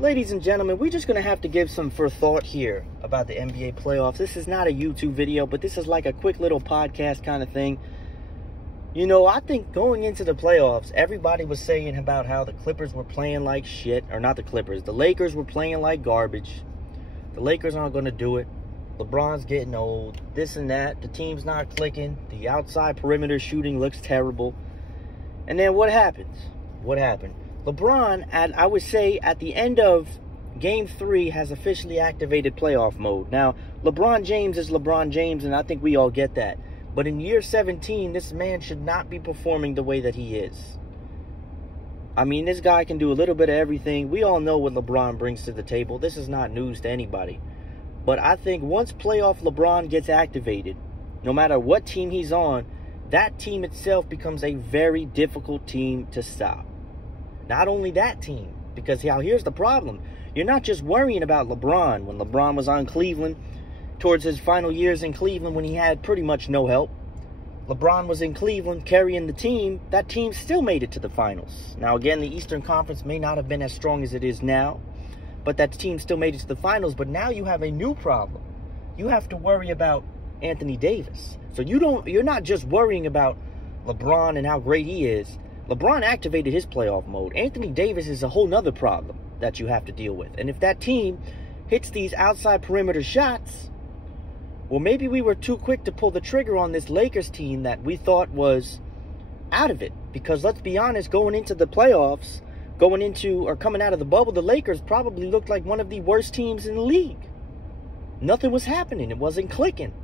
Ladies and gentlemen, we're just going to have to give some thought here about the NBA playoffs. This is not a YouTube video, but this is like a quick little podcast kind of thing. You know, I think going into the playoffs, everybody was saying about how the Clippers were playing like shit. Or not the Clippers. The Lakers were playing like garbage. The Lakers aren't going to do it. LeBron's getting old. This and that. The team's not clicking. The outside perimeter shooting looks terrible. And then what happens? What happened? LeBron, I would say, at the end of Game 3, has officially activated playoff mode. Now, LeBron James is LeBron James, and I think we all get that. But in year 17, this man should not be performing the way that he is. I mean, this guy can do a little bit of everything. We all know what LeBron brings to the table. This is not news to anybody. But I think once playoff LeBron gets activated, no matter what team he's on, that team itself becomes a very difficult team to stop. Not only that team, because now here's the problem. You're not just worrying about LeBron when LeBron was on Cleveland towards his final years in Cleveland when he had pretty much no help. LeBron was in Cleveland carrying the team. That team still made it to the finals. Now, again, the Eastern Conference may not have been as strong as it is now, but that team still made it to the finals. But now you have a new problem. You have to worry about Anthony Davis. So you're not just worrying about LeBron and how great he is. LeBron activated his playoff mode. Anthony Davis is a whole nother problem that you have to deal with. And if that team hits these outside perimeter shots, well, maybe we were too quick to pull the trigger on this Lakers team that we thought was out of it. Because let's be honest, going into the playoffs, coming out of the bubble, the Lakers probably looked like one of the worst teams in the league. Nothing was happening. It wasn't clicking.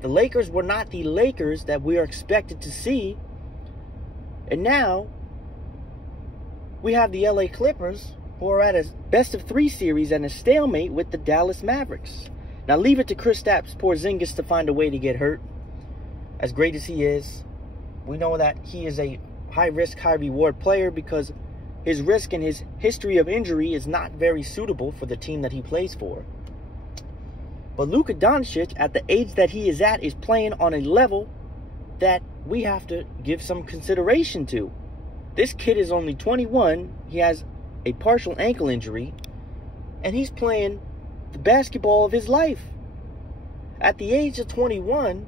The Lakers were not the Lakers that we are expected to see. And now, we have the LA Clippers, who are at a best-of-3 series and a stalemate with the Dallas Mavericks. Now, leave it to Kristaps Porzingis to find a way to get hurt. As great as he is, we know that he is a high-risk, high-reward player because his risk and his history of injury is not very suitable for the team that he plays for. But Luka Doncic, at the age that he is at, is playing on a level that we have to give some consideration to. This kid is only 21. He has a partial ankle injury, and he's playing the basketball of his life. At the age of 21,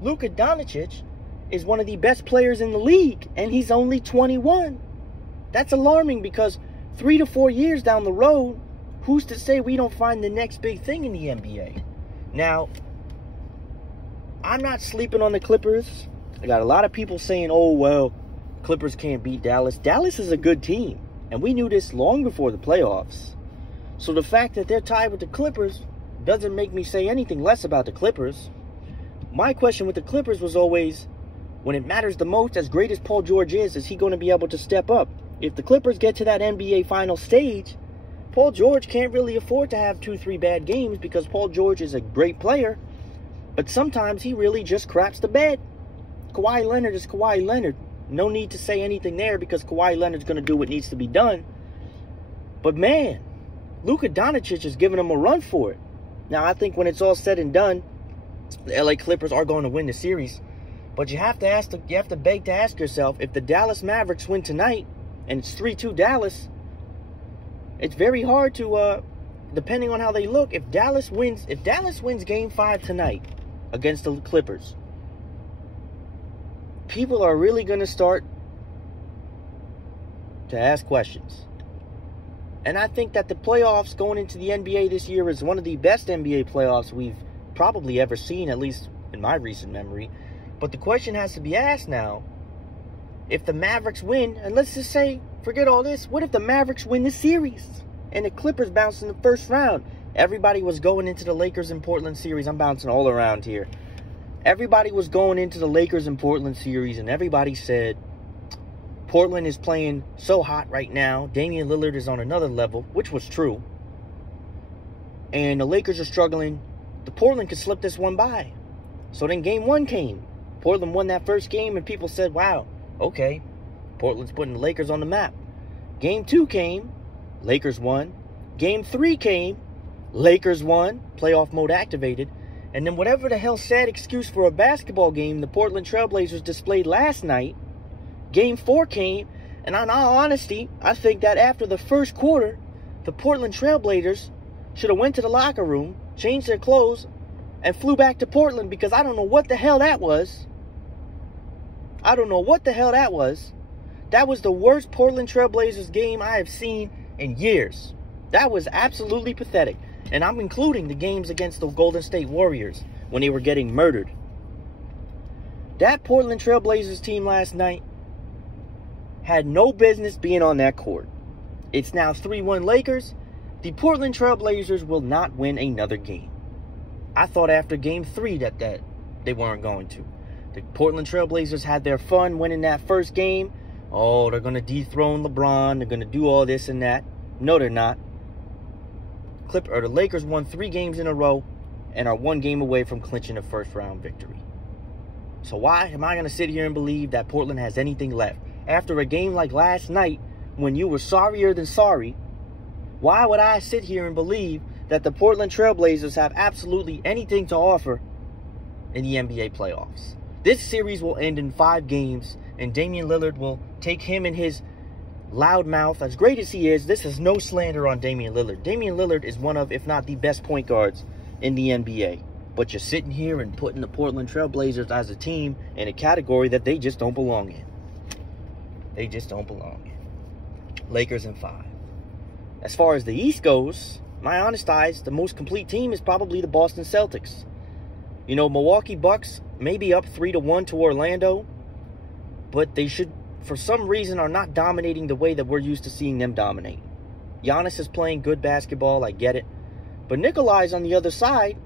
Luka Doncic is one of the best players in the league, and he's only 21. That's alarming because 3 to 4 years down the road, who's to say we don't find the next big thing in the NBA? Now, I'm not sleeping on the Clippers. I got a lot of people saying, oh, well, Clippers can't beat Dallas. Dallas is a good team, and we knew this long before the playoffs. So the fact that they're tied with the Clippers doesn't make me say anything less about the Clippers. My question with the Clippers was always, when it matters the most, as great as Paul George is he going to be able to step up? If the Clippers get to that NBA final stage, Paul George can't really afford to have 2-3 bad games because Paul George is a great player, but sometimes he really just craps the bed. Kawhi Leonard is Kawhi Leonard. No need to say anything there because Kawhi Leonard's going to do what needs to be done. But man, Luka Doncic is giving him a run for it. Now, I think when it's all said and done, the LA Clippers are going to win the series. But you have to beg to ask yourself, if the Dallas Mavericks win tonight and it's 3-2 Dallas, it's very hard to, depending on how they look, if Dallas wins Game 5 tonight against the Clippers, people are really going to start to ask questions. And I think that the playoffs going into the NBA this year is one of the best NBA playoffs we've probably ever seen, at least in my recent memory. But the question has to be asked now, if the Mavericks win, and let's just say, forget all this, what if the Mavericks win the series and the Clippers bounce in the first round? Everybody was going into the Lakers and Portland series. I'm bouncing all around here. Everybody was going into the Lakers and Portland series, and everybody said, Portland is playing so hot right now. Damian Lillard is on another level, which was true. And the Lakers are struggling. The Portland could slip this one by. So then Game 1 came. Portland won that first game, and people said, wow, okay, Portland's putting the Lakers on the map. Game 2 came. Lakers won. Game 3 came. Lakers won. Playoff mode activated. And then whatever the hell sad excuse for a basketball game the Portland Trailblazers displayed last night, Game 4 came, and in all honesty, I think that after the first quarter, the Portland Trailblazers should have went to the locker room, changed their clothes, and flew back to Portland, because I don't know what the hell that was. I don't know what the hell that was. That was the worst Portland Trailblazers game I have seen in years. That was absolutely pathetic. And I'm including the games against the Golden State Warriors when they were getting murdered. That Portland Trailblazers team last night had no business being on that court. It's now 3-1 Lakers. The Portland Trailblazers will not win another game. I thought after Game 3 that they weren't going to. The Portland Trailblazers had their fun winning that first game. Oh, they're going to dethrone LeBron. They're going to do all this and that. No, they're not. The Lakers won 3 games in a row and are 1 game away from clinching a first-round victory. So why am I going to sit here and believe that Portland has anything left? After a game like last night, when you were sorrier than sorry, why would I sit here and believe that the Portland Trailblazers have absolutely anything to offer in the NBA playoffs? This series will end in 5 games, and Damian Lillard will take him and his loud mouth. As great as he is, this is no slander on Damian Lillard. Damian Lillard is one of, if not the best point guards in the NBA. But you're sitting here and putting the Portland Trailblazers as a team in a category that they just don't belong in. They just don't belong in. Lakers in 5. As far as the East goes, my honest eyes, the most complete team is probably the Boston Celtics. You know, Milwaukee Bucks may be up 3-1 to Orlando, but they should, for some reason, are not dominating the way that we're used to seeing them dominate. Giannis is playing good basketball, I get it. But Nikolai's on the other side,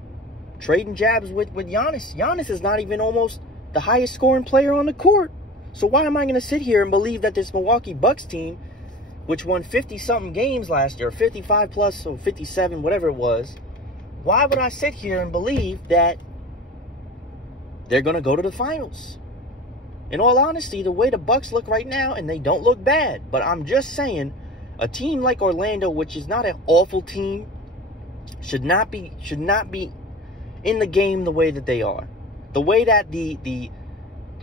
trading jabs with Giannis. Giannis is not even almost the highest scoring player on the court. So why am I going to sit here and believe that this Milwaukee Bucks team, which won 50-something games last year, 55 plus or 57, whatever it was, why would I sit here and believe that they're going to go to the finals? In all honesty, the way the Bucks look right now, and they don't look bad, but I'm just saying, a team like Orlando, which is not an awful team, should not be in the game the way that they are. The way that the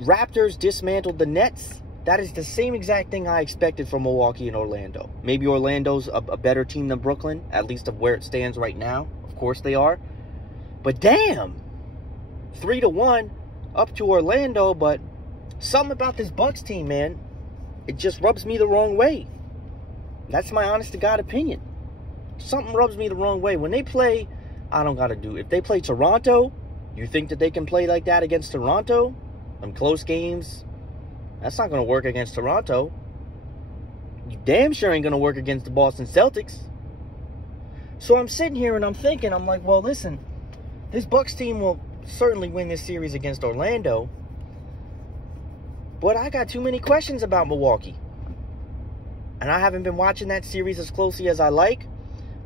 Raptors dismantled the Nets, that is the same exact thing I expected from Milwaukee and Orlando. Maybe Orlando's a better team than Brooklyn, at least of where it stands right now. Of course they are. But damn, 3-1 up to Orlando, but something about this Bucks team, man, it just rubs me the wrong way. That's my honest-to-God opinion. Something rubs me the wrong way. When they play, I don't got to do. If they play Toronto, you think that they can play like that against Toronto? In close games? That's not going to work against Toronto. You damn sure ain't going to work against the Boston Celtics. So I'm sitting here and I'm thinking, I'm like, well, listen, this Bucks team will certainly win this series against Orlando. But I got too many questions about Milwaukee. And I haven't been watching that series as closely as I like.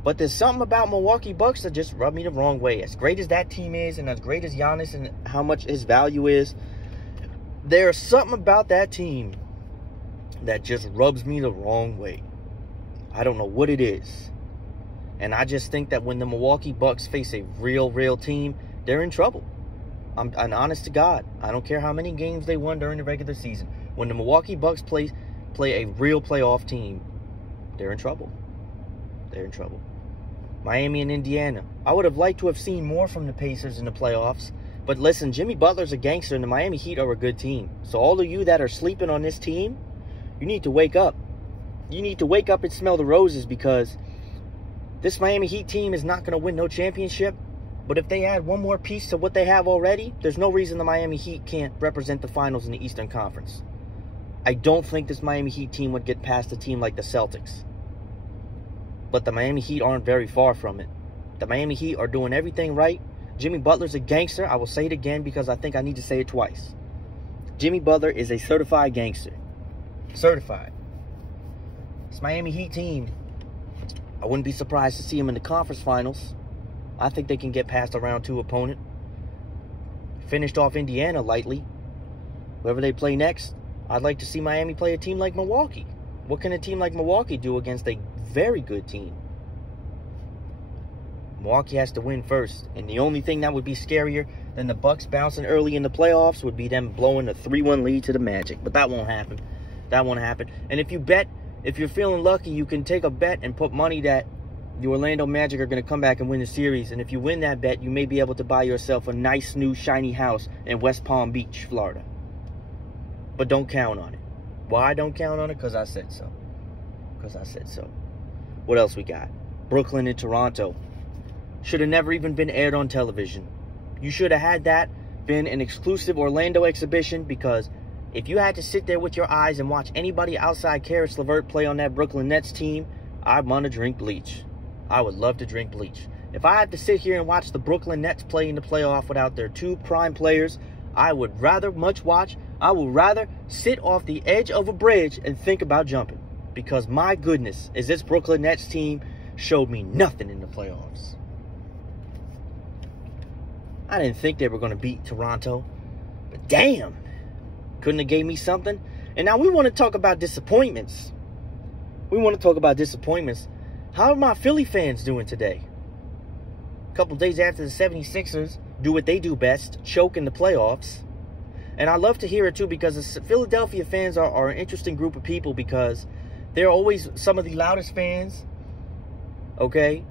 But there's something about Milwaukee Bucks that just rubbed me the wrong way. As great as that team is, and as great as Giannis and how much his value is, there's something about that team that just rubs me the wrong way. I don't know what it is. And I just think that when the Milwaukee Bucks face a real team, they're in trouble. I'm honest to God. I don't care how many games they won during the regular season. When the Milwaukee Bucks play a real playoff team, they're in trouble. They're in trouble. Miami and Indiana. I would have liked to have seen more from the Pacers in the playoffs. But listen, Jimmy Butler's a gangster, and the Miami Heat are a good team. So all of you that are sleeping on this team, you need to wake up. You need to wake up and smell the roses, because this Miami Heat team is not going to win no championship. But if they add one more piece to what they have already, there's no reason the Miami Heat can't represent the finals in the Eastern Conference. I don't think this Miami Heat team would get past a team like the Celtics. But the Miami Heat aren't very far from it. The Miami Heat are doing everything right. Jimmy Butler's a gangster. I will say it again because I think I need to say it twice. Jimmy Butler is a certified gangster. Certified. This Miami Heat team, I wouldn't be surprised to see them in the conference finals. I think they can get past a round 2 opponent. Finished off Indiana lightly. Whoever they play next, I'd like to see Miami play a team like Milwaukee. What can a team like Milwaukee do against a very good team? Milwaukee has to win first. And the only thing that would be scarier than the Bucks bouncing early in the playoffs would be them blowing a 3-1 lead to the Magic. But that won't happen. That won't happen. And if you bet, if you're feeling lucky, you can take a bet and put money that the Orlando Magic are going to come back and win the series. And if you win that bet, you may be able to buy yourself a nice new shiny house in West Palm Beach, Florida. But don't count on it. Why don't count on it? Because I said so. Because I said so. What else we got? Brooklyn and Toronto. Should have never even been aired on television. You should have had that been an exclusive Orlando exhibition, because if you had to sit there with your eyes and watch anybody outside Karis LeVert play on that Brooklyn Nets team, I'd want to drink bleach. I would love to drink bleach. If I had to sit here and watch the Brooklyn Nets play in the playoff without their two prime players, I would rather sit off the edge of a bridge and think about jumping. Because my goodness, is this Brooklyn Nets team showed me nothing in the playoffs. I didn't think they were going to beat Toronto. But damn, couldn't have gave me something. And now we want to talk about disappointments. How are my Philly fans doing today? A couple days after the 76ers do what they do best, choke in the playoffs. And I love to hear it too, because the Philadelphia fans are an interesting group of people, because they're always some of the loudest fans. Okay?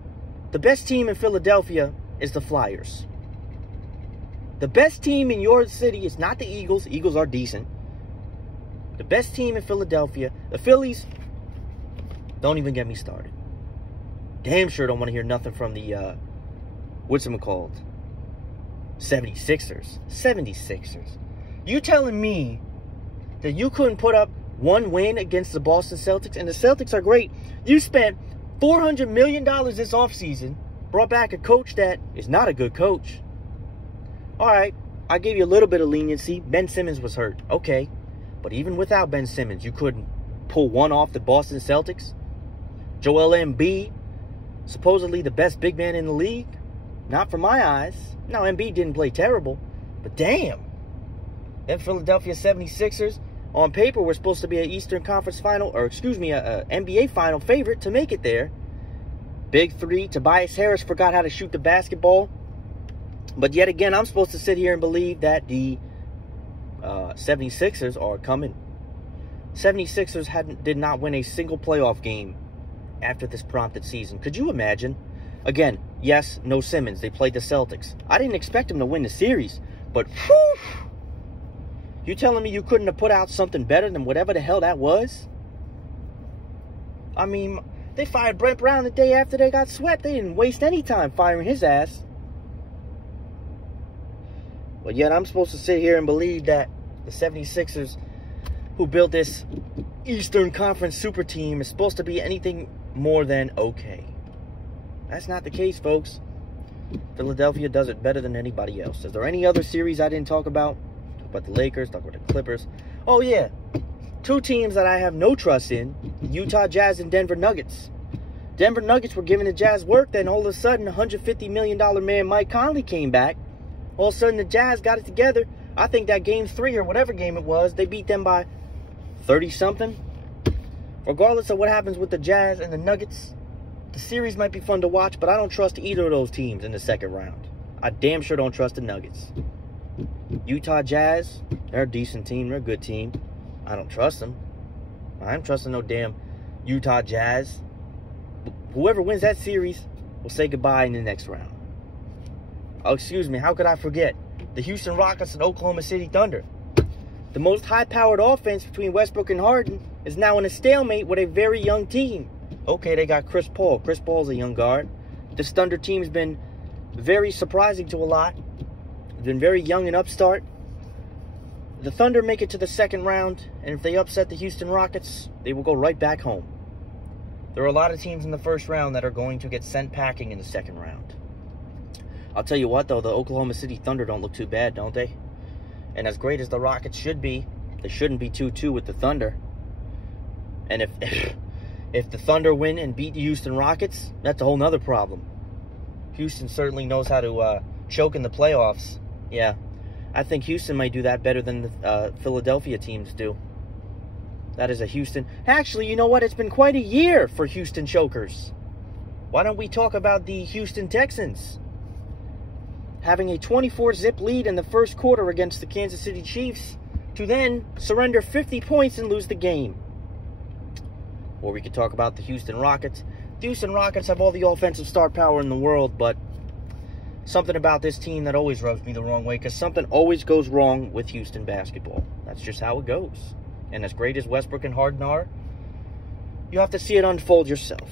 The best team in Philadelphia is the Flyers. The best team in your city is not the Eagles. Eagles are decent. The best team in Philadelphia, the Phillies, don't even get me started. Damn sure don't want to hear nothing from the, whatchamacallit? 76ers. 76ers. You telling me that you couldn't put up one win against the Boston Celtics? And the Celtics are great. You spent $400 million this offseason, brought back a coach that is not a good coach. All right, I gave you a little bit of leniency. Ben Simmons was hurt. Okay. But even without Ben Simmons, you couldn't pull one off the Boston Celtics. Joel Embiid, supposedly the best big man in the league. Not from my eyes. Now, Embiid didn't play terrible. But damn. Them Philadelphia 76ers, on paper, were supposed to be an Eastern Conference final, or excuse me, a NBA final favorite to make it there. Big three. Tobias Harris forgot how to shoot the basketball. But yet again, I'm supposed to sit here and believe that the 76ers are coming. 76ers did not win a single playoff game after this prompted season. Could you imagine? Again, yes, no Simmons. They played the Celtics. I didn't expect them to win the series. But, whew, you telling me you couldn't have put out something better than whatever the hell that was? I mean, they fired Brett Brown the day after they got swept. They didn't waste any time firing his ass. But yet I'm supposed to sit here and believe that the 76ers, who built this Eastern Conference super team, is supposed to be anything more than okay. That's not the case, folks. Philadelphia does it better than anybody else. Is there any other series I didn't talk about? Talk about the Lakers, talk about the Clippers. Oh, yeah. Two teams that I have no trust in, Utah Jazz and Denver Nuggets. Denver Nuggets were giving the Jazz work, then all of a sudden, $150 million man Mike Conley came back. All of a sudden, the Jazz got it together. I think that game 3 or whatever game it was, they beat them by 30-something. Regardless of what happens with the Jazz and the Nuggets, the series might be fun to watch, but I don't trust either of those teams in the second round. I damn sure don't trust the Nuggets. Utah Jazz, they're a decent team. They're a good team. I don't trust them. I ain't trusting no damn Utah Jazz. Whoever wins that series will say goodbye in the next round. Oh, excuse me, how could I forget? The Houston Rockets and Oklahoma City Thunder. The most high-powered offense between Westbrook and Harden is now in a stalemate with a very young team. Okay, they got Chris Paul. Chris Paul's a young guard. This Thunder team's been very surprising to a lot. It's been very young and upstart. The Thunder make it to the second round, and if they upset the Houston Rockets, they will go right back home. There are a lot of teams in the first round that are going to get sent packing in the second round. I'll tell you what, though, the Oklahoma City Thunder don't look too bad, don't they? And as great as the Rockets should be, they shouldn't be 2-2 with the Thunder. And if the Thunder win and beat the Houston Rockets, that's a whole nother problem. Houston certainly knows how to choke in the playoffs. Yeah, I think Houston might do that better than the Philadelphia teams do. That is a Houston. Actually, you know what? It's been quite a year for Houston chokers. Why don't we talk about the Houston Texans? Having a 24-zip lead in the first quarter against the Kansas City Chiefs to then surrender 50 points and lose the game. Or we could talk about the Houston Rockets. the Houston Rockets have all the offensive star power in the world, but something about this team that always rubs me the wrong way, because something always goes wrong with Houston basketball. That's just how it goes. And as great as Westbrook and Harden are, you have to see it unfold yourself.